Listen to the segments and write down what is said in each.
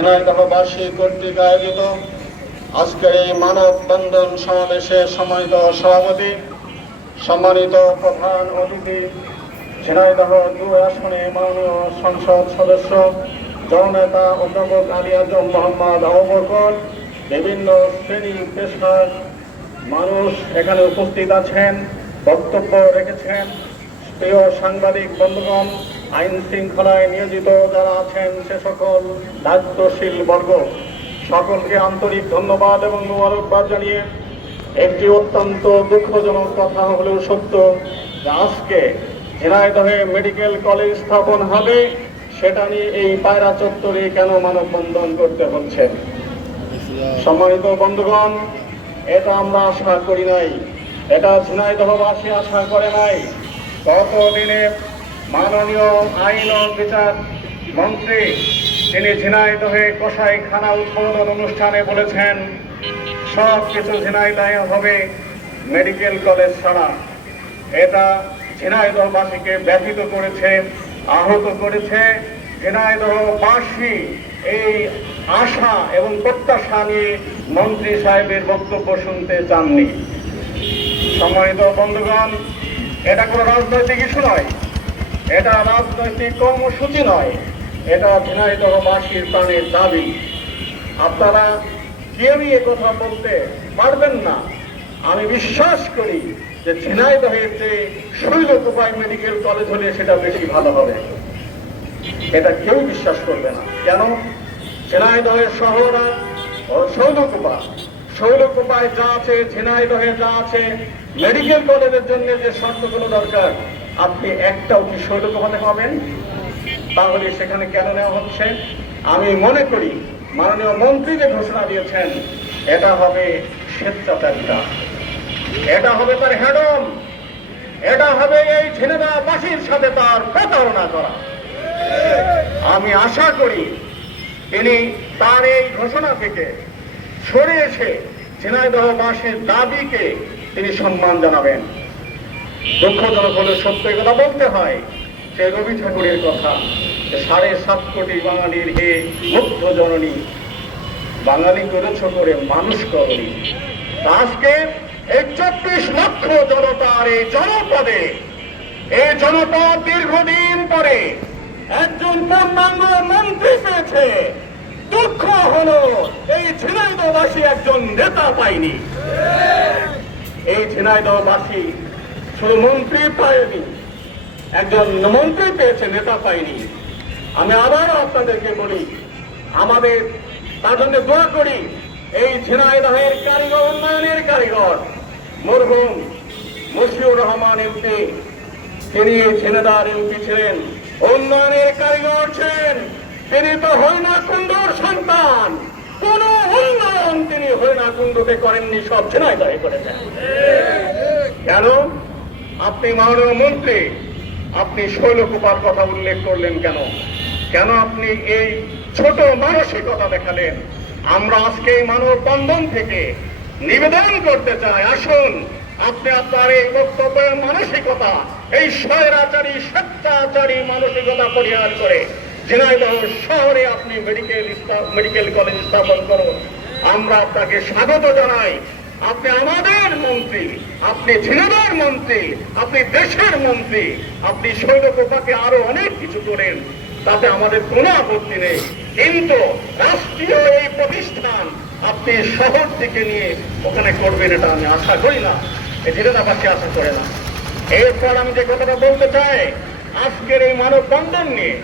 ঝিনাইদহবাসী কর্তৃক আয়োজিত আজকের এই মানববন্ধন সমাবেশের সম্মানিত সভাপতি, সম্মানিত প্রধান অতিথি, ঝিনাইদহ ২ আসনে মাননীয় সংসদ সদস্য জননেতা অধ্যাপক আলী আজম মোহাম্মদ আবু বকর, বিভিন্ন শ্রেণী পেশার মানুষ এখানে উপস্থিত আছেন, বক্তব্য রেখেছেন। প্রিয় সাংবাদিক বন্ধুগণ, আইন শৃঙ্খলায় নিয়োজিত যারা আছেন সে সকল দায়িত্বশীল বর্গ, সকলকে আন্তরিক ধন্যবাদ এবং মোবারকবাদ জানিয়ে একটি অত্যন্ত দুঃখজনক কথা হলেও সত্য যে আজকে ঝিনাইদহে মেডিকেল কলেজ স্থাপন হবে, সেটা নিয়ে এই পায়রা চত্বরে কেন মানববন্ধন করতে হচ্ছে? সম্মানিত বন্ধুগণ, এটা আমরা আশা করি নাই, এটা ঝিনাইদহবাসী আশা করে নাই। গত দিনে মাননীয় আইন ও বিচার মন্ত্রী তিনি ঝিনাইদহে কসাইখানা উদ্বোধন অনুষ্ঠানে বলেছেন সব কিছু ঝিনাইদহে হবে, মেডিকেল কলেজ ছাড়া। এটা ঝিনাইদহবাসীকে ব্যথিত করেছে, আহত করেছে। ঝিনাইদহবাসী এই আশা এবং প্রত্যাশা নিয়ে মন্ত্রী সাহেবের বক্তব্য শুনতে চাননি। সম্মানিত বন্ধুগণ, এটা কোনো রাজনৈতিক ইস্যু নয়, এটা রাজনৈতিক কর্মসূচি নয়, এটা ঝিনাইদহবাসীর প্রাণের দাবি। আপনারা কেউই কথা বলতে পারবেন না। আমি বিশ্বাস করি যে ঝিনাইদহের যে শৈলকুপায় মেডিকেল কলেজ হলে সেটা বেশি ভালো হবে, এটা কেউ বিশ্বাস করবে না। কেন? ঝিনাইদহের শহর ও শৈলকুপায় যা আছে, ঝিনাইদহে যা আছে, মেডিকেল কলেজের জন্য যে শর্তগুলো দরকার আপনি একটাও কি শৈলকুপাতে পাবেন? তাহলে সেখানে কেন নেওয়া হচ্ছে? আমি মনে করি মাননীয় মন্ত্রী যে ঘোষণা দিয়েছেন এটা হবে স্বেচ্ছাচারিতা, এটা হবে তার হ্যাডম, এটা হবে এই ঝিনাইদহবাসীর সাথে তার প্রতারণা করা। আমি আশা করি তিনি তার এই ঘোষণা থেকে সরে এসে ঝিনাইদহবাসীর দাবিকে তিনি সম্মান জানাবেন। দুঃখজনক হলে সত্য কথা বলতে হয়, সে রবি ঠাকুরের কথা, ৭.৫ কোটি বাঙালির হে মুগ্ধ জননী, বাঙালি করেছ করে মানুষ করনি। আজকে এই ২৪ লক্ষ জনতার এই জনপদে, এই জনপদ দীর্ঘদিন পরে একজন পূর্ণাঙ্গ মন্ত্রী পেয়েছে। দুঃখ হলো এই ঝিনাইদহবাসী একজন নেতা পায়নি। এই ঝিনাইদহবাসী শুধু মন্ত্রী পায়নি, একজন মন্ত্রী পেয়েছে, নেতা পায়নি। আমি আবারও আপনাদেরকে বলি, আমাদের তার জন্য দোয়া করি। এই ঝিনাইদহের কারিগর, উন্নয়নের কারিগর মরহুম মশিউর রহমান এমপি, তিনি ঝিনাইদহের এমপি ছিলেন, উন্নয়নের কারিগর ছিলেন। তিনি তো হরিণাকুণ্ডুর সন্তান, কোন উন্নয়ন তিনি হরিণাকুণ্ডুতে করেননি, সব ঝিনাইদহে করেছেন। কেন? আপনি মাননীয় মন্ত্রী, আপনি শৈলকুপার কথা উল্লেখ করলেন কেন? কেন আপনি এই ছোট মানসিকতা দেখালেন? আমরা আজকে এই মানববন্ধন থেকে নিবেদন করতে চাই, আসুন আপনি আপনার এই বক্তব্যের মানসিকতা, এই স্বৈরাচারী স্বেচ্ছাচারী মানসিকতা পরিহার করে ঝিনাইদহ শহরে আপনি মেডিকেল কলেজ স্থাপন করুন। আমরা আপনাকে স্বাগত জানাই। আপনি আমাদের মন্ত্রী, আপনি ঝিনাইদহের মন্ত্রী, আপনি দেশের মন্ত্রী, আপনি শৈলকুপাকে আরো অনেক কিছু করেন, তাতে আমাদের কোনো আপত্তি নেই। কিন্তু রাষ্ট্রীয় এই প্রতিষ্ঠান আপনি শহর থেকে নিয়ে ওখানে করবেন, এটা আমি আশা করি না, এই ঝিনাইদহবাসী আশা করে না। এরপর আমি যে কথাটা বলতে চাই, আজকের এই মানববন্ধন নিয়ে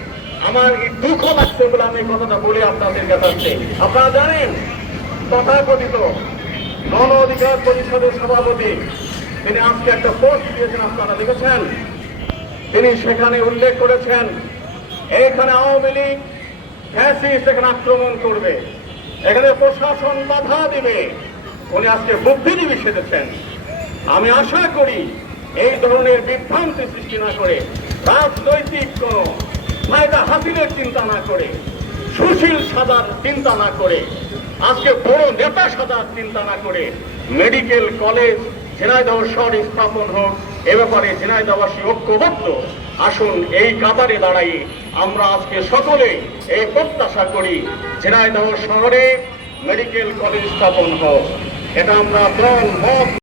আমার দুঃখ লাগছে বলে আমি এই কথাটা বলি আপনাদের কাছে। আপনারা জানেন তথাকথিত গণ অধিকার পরিষদের সভাপতি তিনি আজকে একটা পোস্ট দিয়েছেন, আপনারা দেখেছেন। তিনি সেখানে উল্লেখ করেছেন এখানে আওয়ামী লীগ ফ্যাসিস্ট এখানে আক্রমণ করবে, এখানে প্রশাসন বাধা দিবে। উনি আজকে বুদ্ধিজীবী সেজেছেন। আমি আশা করি এই ধরনের বিভ্রান্তি সৃষ্টি না করে, রাজনৈতিক কোন ফায়দা হাসিলের চিন্তা না করে, সুশীল সাজার চিন্তা না করে, আজকে বড় নেতা সাজার চিন্তা না করে মেডিকেল কলেজ ঝিনাইদহ শহরে স্থাপন হোক, এ ব্যাপারে ঝিনাইদহবাসী ঐক্যবদ্ধ। আসুন এই কাতারে দাঁড়াই আমরা আজকে সকলে এই প্রত্যাশা করি ঝিনাইদহ শহরে মেডিকেল কলেজ স্থাপন হোক। এটা আমরা দল মত